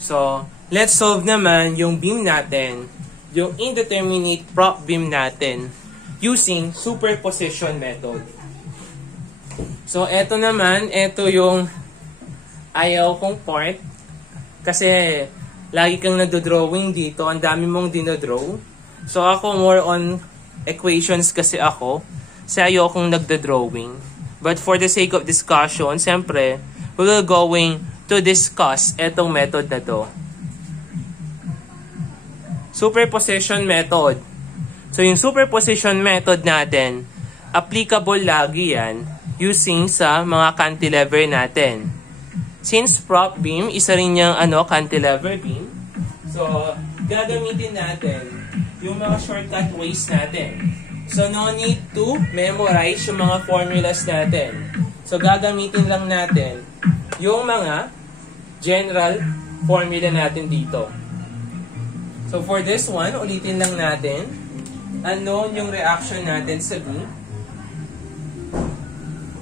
So, let's solve naman yung beam natin, yung indeterminate prop beam natin, using superposition method. So, eto naman, eto yung ayaw kong part. Kasi, lagi kang nagdo-drawing dito, ang dami mong dinodraw. So, ako more on equations kasi ako. Kasi ayaw akong nagdo-drawing. But for the sake of discussion, siyempre, we will going to discuss etong method na to. Superposition method. So, yung superposition method natin, applicable lagi yan using sa mga cantilever natin. Since prop beam, isa rin yung cantilever beam. So, gagamitin natin yung mga shortcut ways natin. So, no need to memorize yung mga formulas natin. So, gagamitin lang natin yung mga general formula natin dito. So, for this one, ulitin lang natin. Unknown yung reaction natin sa B.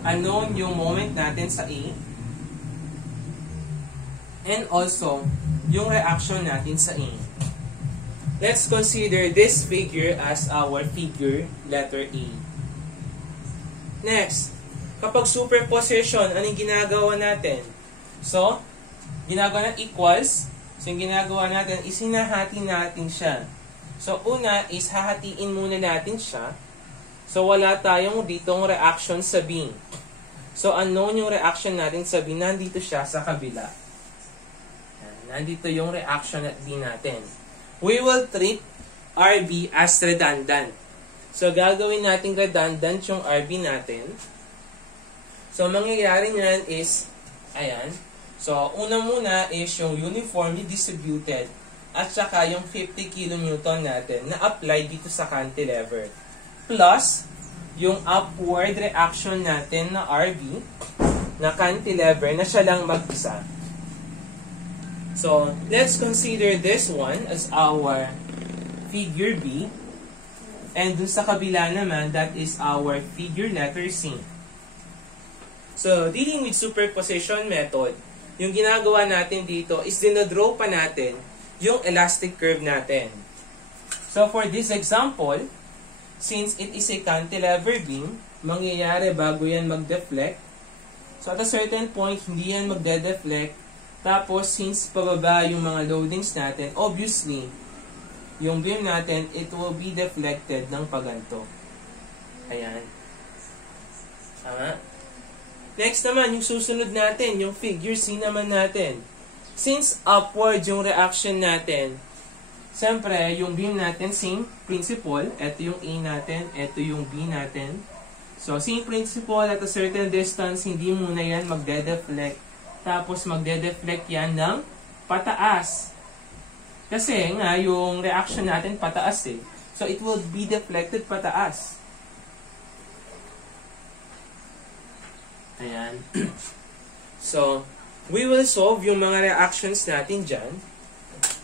Unknown yung moment natin sa A. And also, yung reaction natin sa A. Let's consider this figure as our figure letter A. Next, kapag superposition, anong ginagawa natin? So, ginagawa natin equals. So, yung ginagawa natin, isinahati natin siya. So, una is hahatiin muna natin siya. So, wala tayong ditong reaction sa B. So, unknown yung reaction natin sa B. Nandito siya sa kabila. Nandito yung reaction at B natin. We will treat RB as redundant. So, gagawin natin redundant yung RB natin. So, mangyayari niyan is, ayan. So, una muna is yung uniformly distributed at saka yung 50 kN natin na apply dito sa cantilever. Plus, yung upward reaction natin na RB na cantilever na siya lang mag-isa. So, let's consider this one as our figure B. And dun sa kabila naman, that is our figure letter C. So, dealing with superposition method, yung ginagawa natin dito is dinadraw pa natin yung elastic curve natin. So, for this example, since it is a cantilever beam, mangyayari bago yan mag-deflect. So, at a certain point, hindi yan magde-deflect. Tapos, since pababa yung mga loadings natin, obviously, yung beam natin, it will be deflected ng paganto. Ayan. Tama? Next naman, yung susunod natin, yung figure C naman natin. Since upward yung reaction natin, siyempre, yung beam natin, same principle. Ito yung A natin, ito yung B natin. So, same principle at a certain distance, hindi muna yan magde-deflect. Tapos, magde-deflect yan ng pataas. Kasi nga, yung reaction natin pataas eh. So, it will be deflected pataas. Ayan. So, we will solve yung mga reactions natin dyan.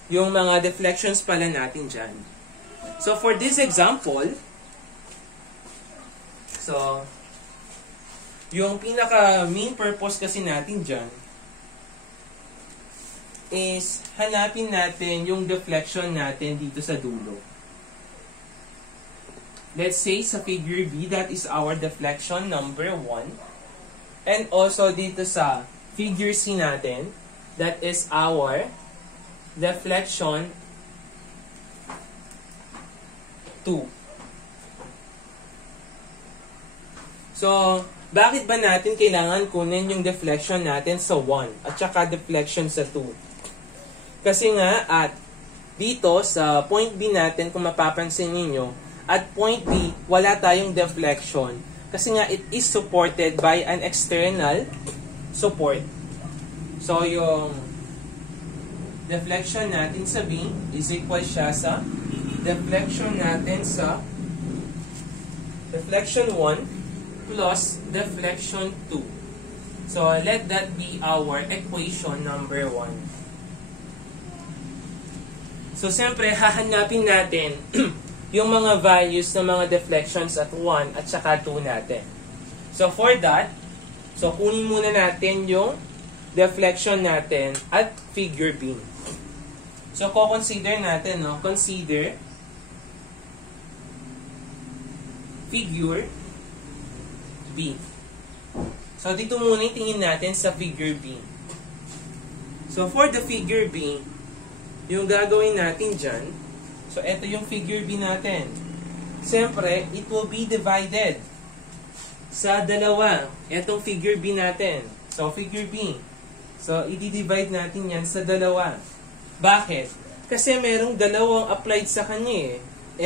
Yung mga deflections pala natin dyan. So, for this example, so, yung pinaka main purpose kasi natin dyan is hanapin natin yung deflection natin dito sa dulo. Let's say sa figure B, that is our deflection number 1. And also dito sa figure C natin, that is our deflection 2. So, bakit ba natin kailangan kunin yung deflection natin sa 1 at saka deflection sa 2? Kasi nga, at dito sa point B natin, kung mapapansin ninyo, at point B, wala tayong deflection. Kasi nga, it is supported by an external support. So, yung deflection natin sa B is equal siya sa deflection natin sa deflection 1 plus deflection 2. So, let that be our equation number 1. So, siyempre, hahanapin natin yung mga values ng mga deflections at 1 at saka 2 natin. So, for that, so kunin muna natin yung deflection natin at figure B. So, consider natin, no? Consider figure B. So, dito muna yung tingin natin sa figure B. So, for the figure B, yung gagawin natin dyan, so, ito yung figure B natin. Siyempre, it will be divided sa dalawa. Itong figure B natin. So, figure B. So, i-divide natin yan sa dalawa. Bakit? Kasi merong dalawang applied sa kanya eh.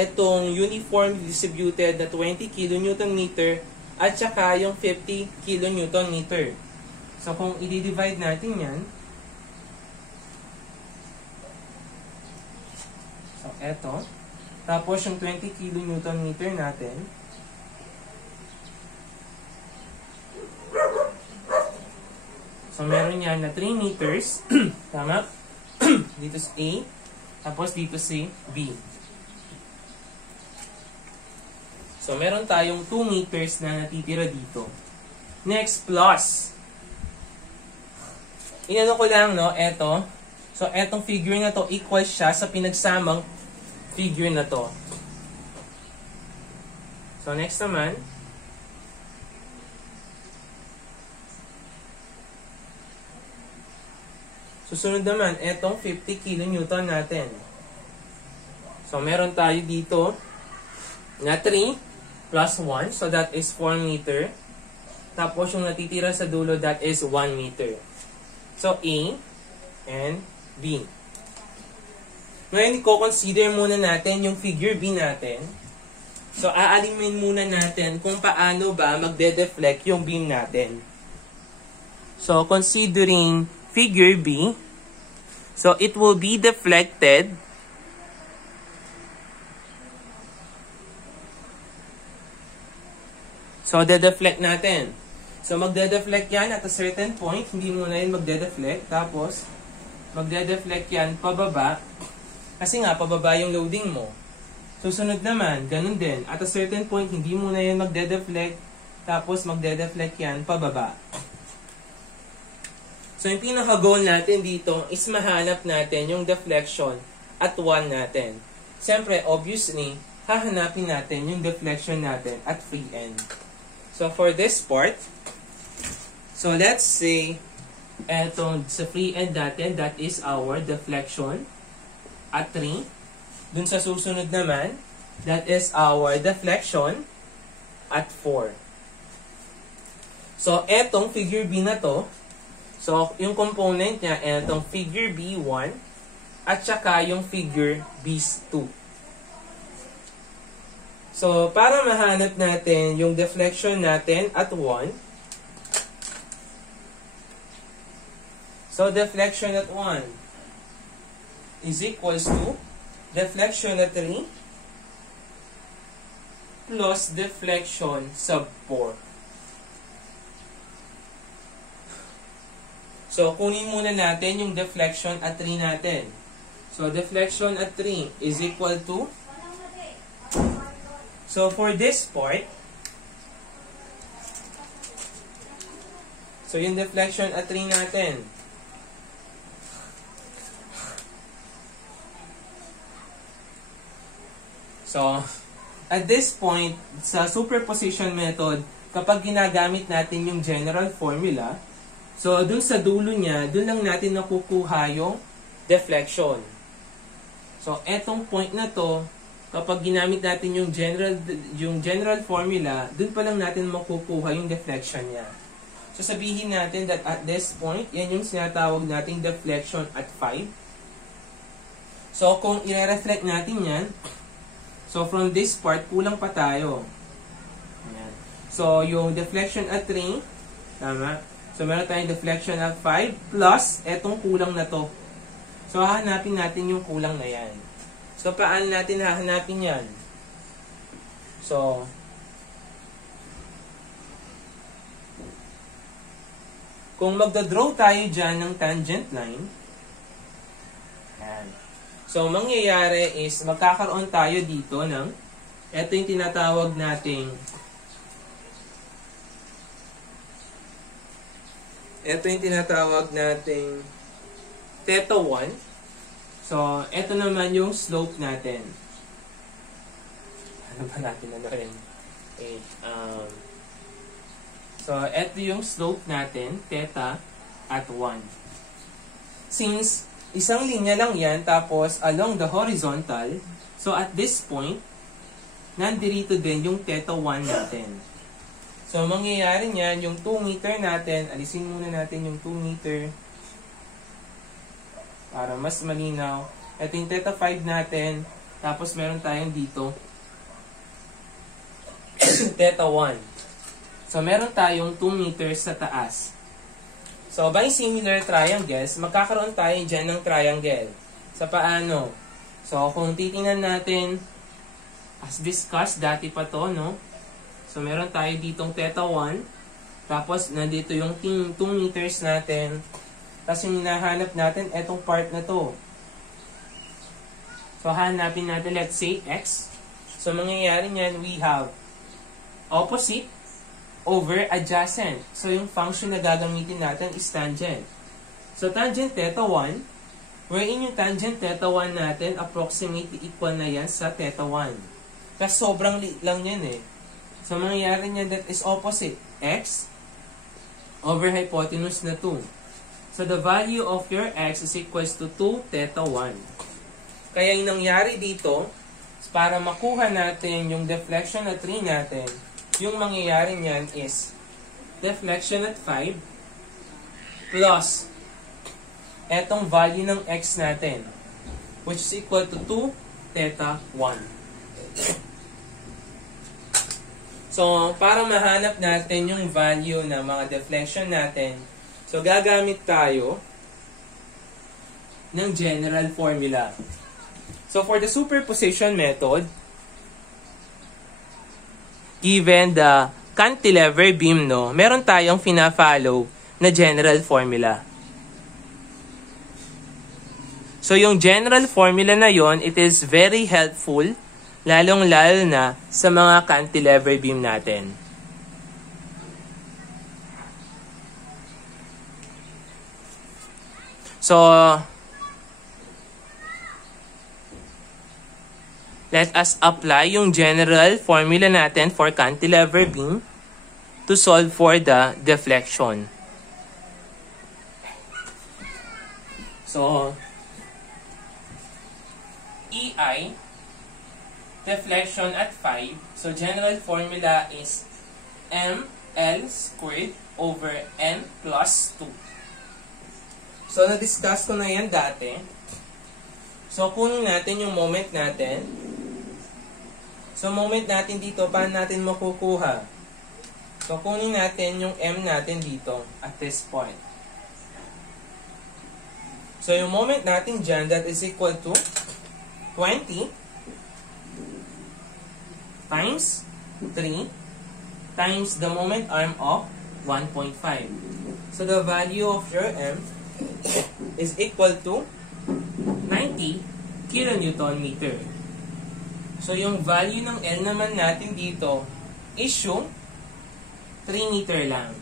Itong uniformly distributed na 20 kN at saka yung 50 kN. So, kung i-divide natin yan, so, eto. Tapos, yung 20 kN natin, so, meron yan na 3 meters. Tama? Dito sa A. Tapos, dito si B. So, meron tayong 2 meters na natitira dito. Next, plus. Inano ko lang, no? Eto. So, etong figure na to, equal siya sa pinagsamang figure na to. So, next naman. Susunod naman, etong 50 kN natin. So, meron tayo dito na 3 plus 1. So, that is 4 meter. Tapos, yung natitira sa dulo, that is 1 meter. So, A and B. Ngayon, i-consider muna natin yung figure B natin. So, aalimin muna natin kung paano ba magde-deflect yung beam natin. So, considering figure B, so it will be deflected so de-deflect natin. So magde-deflect yan at a certain point, hindi muna yun magde-deflect, tapos magde-deflect yan pababa kasi nga pababa yung loading mo. Susunod naman, ganun din, at a certain point, hindi muna yun magde-deflect, tapos magde-deflect yan pababa. So, yung pinaka-goal natin dito is mahanap natin yung deflection at 1 natin. Siyempre, obviously, hahanapin natin yung deflection natin at free end. So, for this part, so let's say, eto sa free end natin, that is our deflection at 3. Dun sa susunod naman, that is our deflection at 4. So, etong figure B na to, so, yung component niya, itong figure B1 at saka yung figure B2. So, para mahanap natin yung deflection natin at 1, so, deflection at 1 is equals to deflection at 3 plus deflection sub 4. So, kunin muna natin yung deflection at 3 natin. So, deflection at 3 is equal to, so for this part, so yung deflection at 3 natin, so, at this point, sa superposition method, kapag ginagamit natin yung general formula, so, dun sa dulo niya, dun lang natin nakukuha yung deflection. So, etong point na to, kapag ginamit natin yung general formula, dun pa lang natin makukuha yung deflection niya. So, sabihin natin that at this point, yan yung sinatawag nating deflection at 5. So, kung i-reflect natin yan, so, from this part, kulang pa tayo. Ayan. So, yung deflection at 3, tama? So, meron tayong deflection at 5 plus etong kulang na to. So, hahanapin natin yung kulang na yan. So, paano natin hahanapin yan? So, kung magda-draw tayo dyan ng tangent line, yan. So, mangyayari is magkakaroon tayo dito ng, ito yung tinatawag nating Ito yung tinatawag nating theta 1. So, ito naman yung slope natin. Ano ba natin rin? Okay. So, ito yung slope natin, theta at 1. Since isang linya lang yan, tapos along the horizontal, so at this point, nandirito din yung theta 1 natin. So, mangyayari niyan, yung 2 meter natin, alisin muna natin yung 2 meter para mas malinaw. Ito yung theta 5 natin, tapos meron tayong dito, theta 1. So, meron tayong 2 meters sa taas. So, by similar triangles, magkakaroon tayo dyan ng triangle. Sa paano? So, kung titingnan natin, as discussed, dati pa to, no? So, meron tayo ditong theta 1. Tapos, nandito yung 2 meters natin. Tapos, yung hinahanap natin, etong part na to. So, hanapin natin, let's say, x. So, mangyayari niyan, we have opposite over adjacent. So, yung function na gagamitin natin is tangent. So, tangent theta 1, wherein yung tangent theta 1 natin, approximately equal na yan sa theta 1. Kasi sobrang liit lang yan eh. So, mangyayari niyan, that is opposite. X over hypotenuse na 2. So, the value of your x is equals to 2 theta 1. Kaya yung nangyari dito, para makuha natin yung deflection at 3 natin, yung mangyayari niyan is deflection at 5 plus etong value ng x natin, which is equal to 2 theta 1. So, para mahanap natin yung value ng mga deflection natin, so gagamit tayo ng general formula. So, for the superposition method, given the cantilever beam, no, meron tayong fina-follow na general formula. So, yung general formula na yon, it is very helpful, lalong-lalo na sa mga cantilever beam natin. So, let us apply yung general formula natin for cantilever beam to solve for the deflection. So, EI, deflection at 5. So, general formula is ML squared over N plus 2. So, na-discuss ko na yan dati. So, kunin natin yung moment natin. So, moment natin dito, paano natin makukuha? So, kunin natin yung M natin dito at this point. So, yung moment natin dyan, that is equal to 20 times 3 times the moment arm of 1.5. So, the value of your M is equal to 90 kilonewton meter. So, yung value ng L naman natin dito is yung 3 meter lang.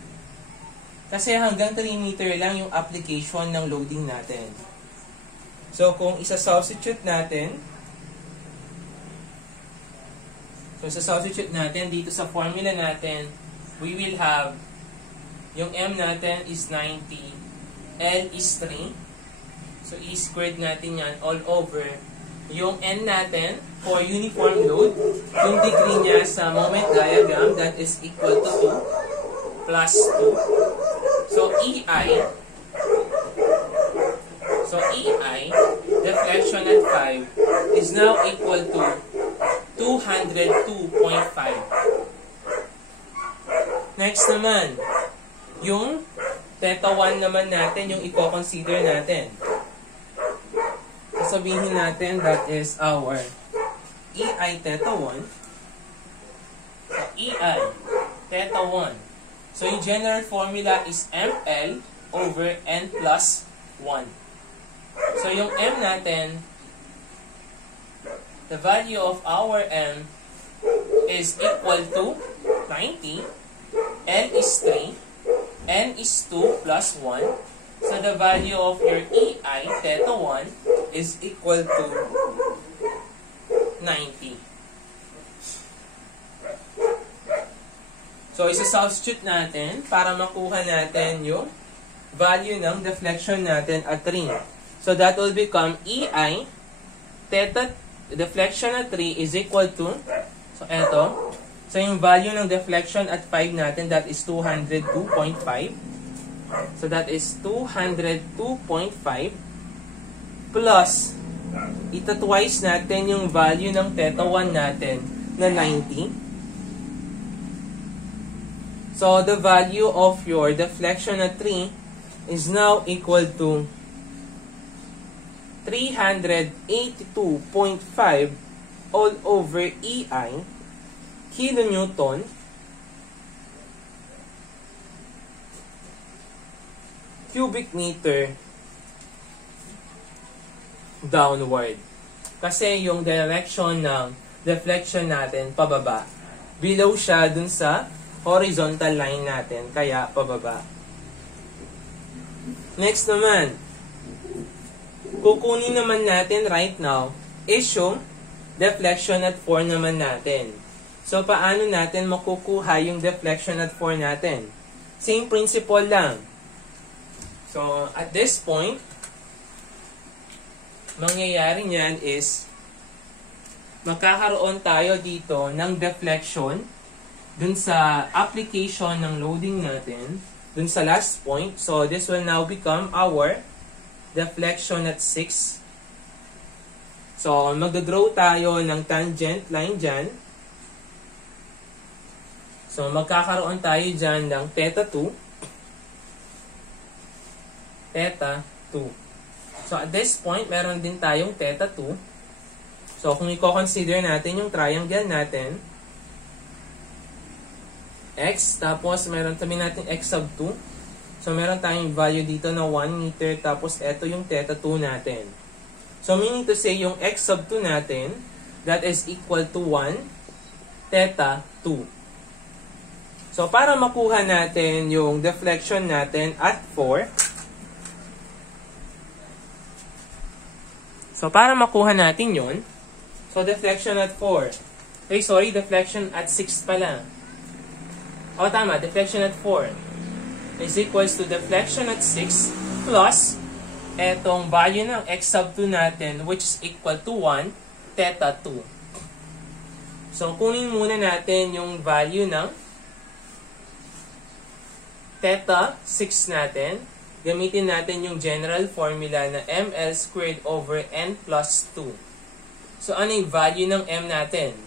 Kasi hanggang 3 meter lang yung application ng loading natin. So, kung isa-substitute natin, dito sa formula natin, we will have yung M natin is 90, L is 3. So, E squared natin yan all over. Yung N natin, for uniform load, yung degree niya sa moment diagram, that is equal to 2 plus 2. So, EI, deflection at 5, is now equal to 202.5. Next naman, yung theta 1 naman natin, yung i-consider natin. Sabihin natin that is our EI theta 1. So, EI theta 1. So, yung general formula is ML over N plus 1. So, yung M natin, the value of our M is equal to 90. L is 3. n is 2 plus 1. So the value of your EI, theta 1, is equal to 90. So isa-substitute natin para makuha natin yung value ng deflection natin at 3. So that will become EI theta deflection at 3 is equal to, so eto, so yung value ng deflection at 5 natin, that is 202.5. So that is 202.5 plus ita-twice natin yung value ng theta 1 natin na 90. So the value of your deflection at 3 is now equal to 382.5 all over EI kilonewton cubic meter downward. Kasi yung direction ng deflection natin pababa. Below siya dun sa horizontal line natin, kaya pababa. Next naman, kukunin naman natin right now is yung deflection at 4 naman natin. So, paano natin makukuha yung deflection at 4 natin? Same principle lang. So, at this point, mangyayari niyan is magkakaroon tayo dito ng deflection dun sa application ng loading natin, dun sa last point. So, this will now become our deflection at 6. So, mag-draw tayo ng tangent line dyan. So, magkakaroon tayo dyan ng theta 2. Theta 2. So, at this point, meron din tayong theta 2. So, kung i-consider natin yung triangle natin, x, tapos meron tabi natin x sub 2. So, meron tayong value dito na 1 meter, tapos ito yung theta 2 natin. So, meaning to say, yung x sub 2 natin, that is equal to 1 theta 2. So, para makuha natin yung deflection natin at 4, so, para makuha natin yun, so, deflection at 4, deflection at 6 pala. O, tama, deflection at 4 is equals to deflection at 6 plus etong value ng x sub 2 natin, which is equal to 1 theta 2. So, kunin muna natin yung value ng theta 6 natin. Gamitin natin yung general formula na ml squared over n plus 2. So, ano yung value ng m natin?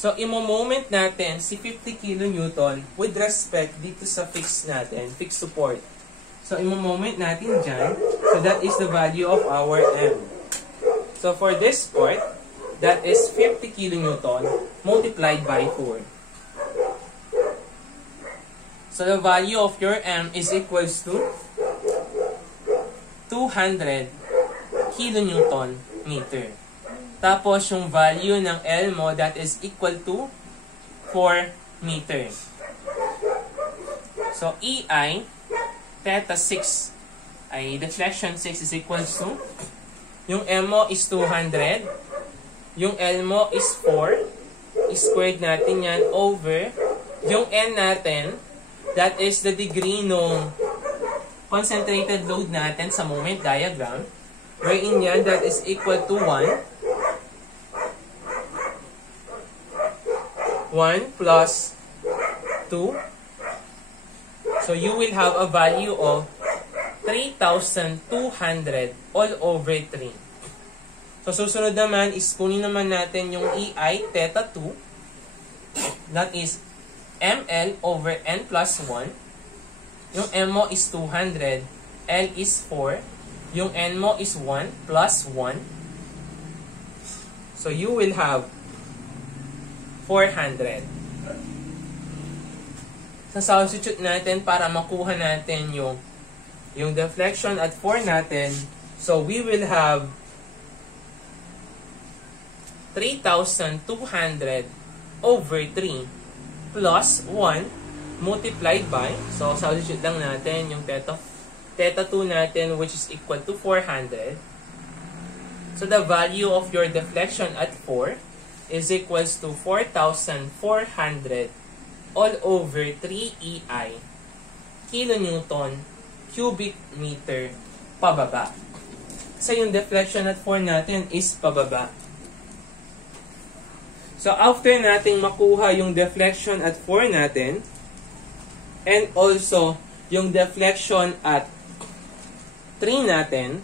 So, imo-moment natin si 50 kN with respect dito sa fixed natin, fixed support. So, imo-moment natin dyan. So, that is the value of our M. So, for this part, that is 50 kN multiplied by 4. So, the value of your M is equals to 200 kN meter. Tapos, yung value ng L mo, that is equal to 4 meter. So, EI, theta 6, ay deflection 6 is equal to, yung M mo is 200, yung L mo is 4, squared natin yan over, yung N natin, that is the degree ng concentrated load natin sa moment diagram, wherein yan, that is equal to 1 plus 2. So, you will have a value of 3,200 all over 3. So, susunod naman is kunin naman natin yung EI theta 2. That is ml over n plus 1. Yung m mo is 200. L is 4. Yung n mo is 1 plus 1. So, you will have 400. Substitute natin para makuha natin yung deflection at 4 natin. So, we will have 3,200 over 3 plus 1 multiplied by, so substitute lang natin yung theta 2 natin, which is equal to 400. So the value of your deflection at 4 is equals to 4,400 all over 3 EI kilonewton cubic meter pababa. So yung deflection at 4 natin is pababa. So after nating makuha yung deflection at 4 natin, and also yung deflection at 3 natin,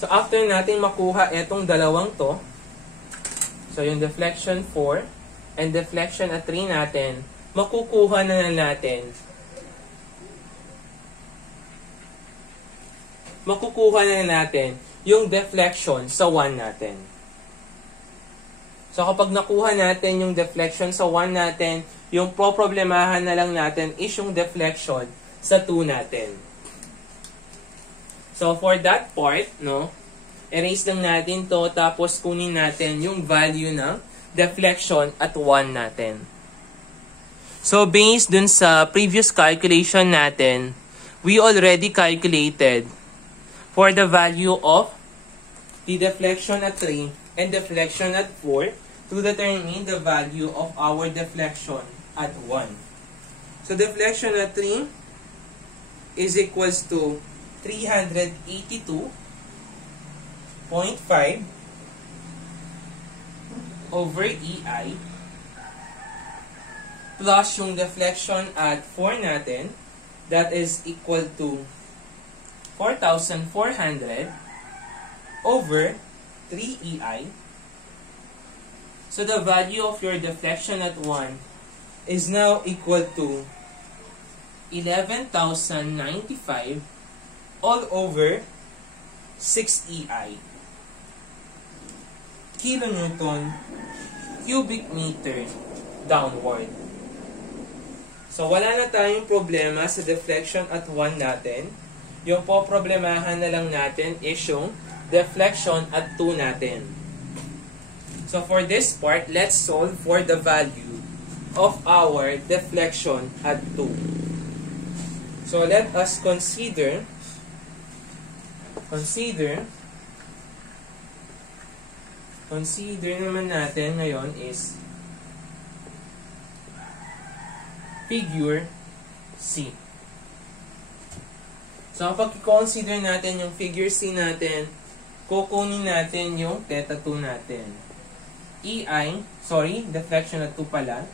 so after nating makuha etong dalawang to, so yung deflection 4 and deflection at 3 natin, makukuha na natin yung deflection sa 1 natin. So kapag nakuha natin yung deflection sa 1 natin, yung poproblemahan na lang natin is yung deflection sa 2 natin. So for that part, no, erase lang natin to, tapos kunin natin yung value ng deflection at 1 natin. So based dun sa previous calculation natin, we already calculated for the value of the deflection at 3 and deflection at 4 to determine the value of our deflection at 1. So deflection at 3 is equals to 382.5 over EI plus yung deflection at 4 natin, that is equal to 4,400 over 3 EI. So the value of your deflection at 1 is now equal to 11,095 all over 6 EI kilonewton cubic meter downward. So wala na tayong problema sa deflection at 1 natin. Yung po problemahan na lang natin is yung deflection at 2 natin. So for this part, let's solve for the value of our deflection at 2. So let us consider naman natin ngayon is figure C. So kapag i-consider natin yung figure C natin, kukunin natin yung theta 2 natin. Deflection at 2 pala.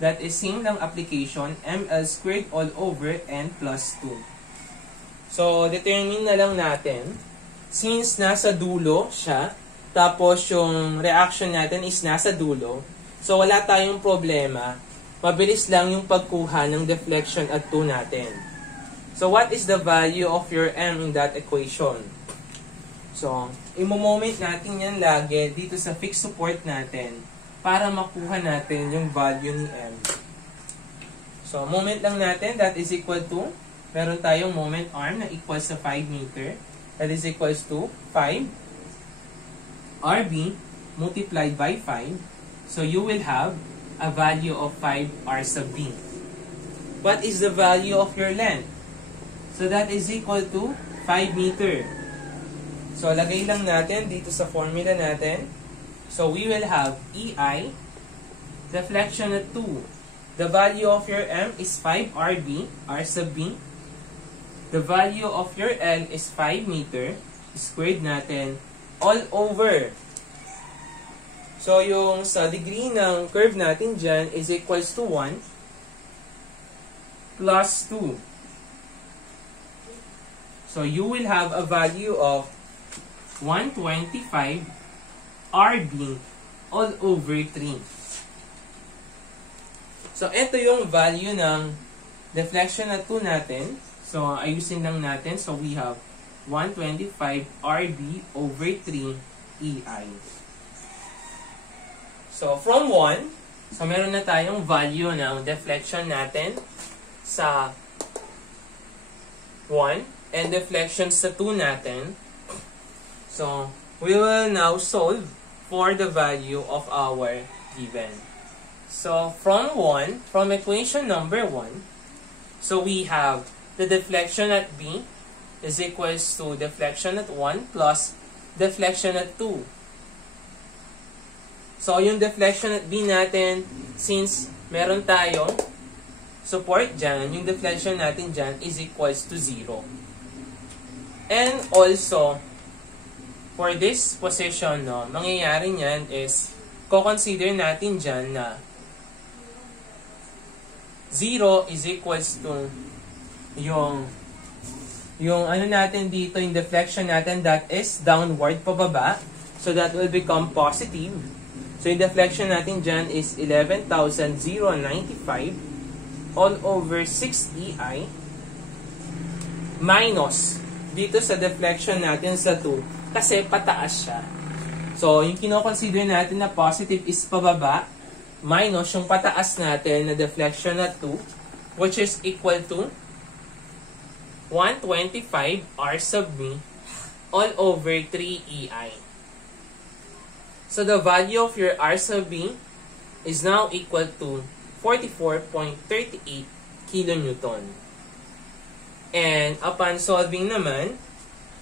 That is same lang application, ml squared all over n plus 2. So, determine na lang natin, since nasa dulo siya, tapos yung reaction natin is nasa dulo, so wala tayong problema, mabilis lang yung pagkuha ng deflection at 2 natin. So, what is the value of your m in that equation? So, imo-moment natin yan lagi dito sa fixed support natin para makuha natin yung value ni m. So, moment lang natin, that is equal to, meron tayong moment arm na equals sa 5 meter. That is equals to 5 RB multiplied by 5. So, you will have a value of 5 R sub B. What is the value of your length? So, that is equal to 5 meter. So, lagay lang natin dito sa formula natin. So, we will have EI, deflection at 2. The value of your M is 5 RB, R sub B. The value of your L is 5 meter, squared natin, all over. So, yung sa degree ng curve natin dyan is equals to 1 plus 2. So, you will have a value of 125 RB all over 3. So, ito yung value ng deflection at 2 natin. So, ayusin lang natin. So, we have 125 RB over 3 EI. So, from 1, so meron na tayong value ng deflection natin sa 1 and deflection sa 2 natin. So, we will now solve for the value of our given. So, from equation number 1, so we have the deflection at B is equals to deflection at 1 plus deflection at 2. So, yung deflection at B natin, since meron tayong support dyan, yung deflection natin dyan is equals to 0. And also, for this position, no, mangyayari niyan is, ko-consider natin dyan na 0 is equals to yung ano natin dito, yung deflection natin that is downward pababa. So, that will become positive. So, yung deflection natin dyan is 11,095 all over 6 EI minus dito sa deflection natin sa 2 kasi pataas siya. So, yung kino-consider natin na positive is pababa minus yung pataas natin na deflection na 2 which is equal to 125 R sub B all over 3 EI. So, the value of your R sub B is now equal to 44.38 kilonewton. And upon solving naman,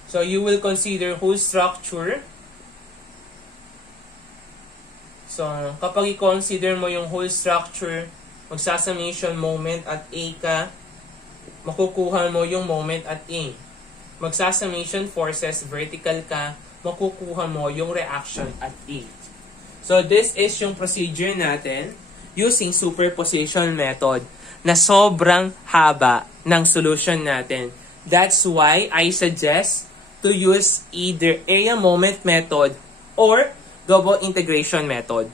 so you will consider whole structure. So, kapag i-consider mo yung whole structure, magsasummation moment at A ka, makukuha mo yung moment at A. Magsasummation forces vertical ka, makukuha mo yung reaction at A. So, this is yung procedure natin using superposition method na sobrang haba ng solution natin. That's why I suggest to use either area moment method or double integration method.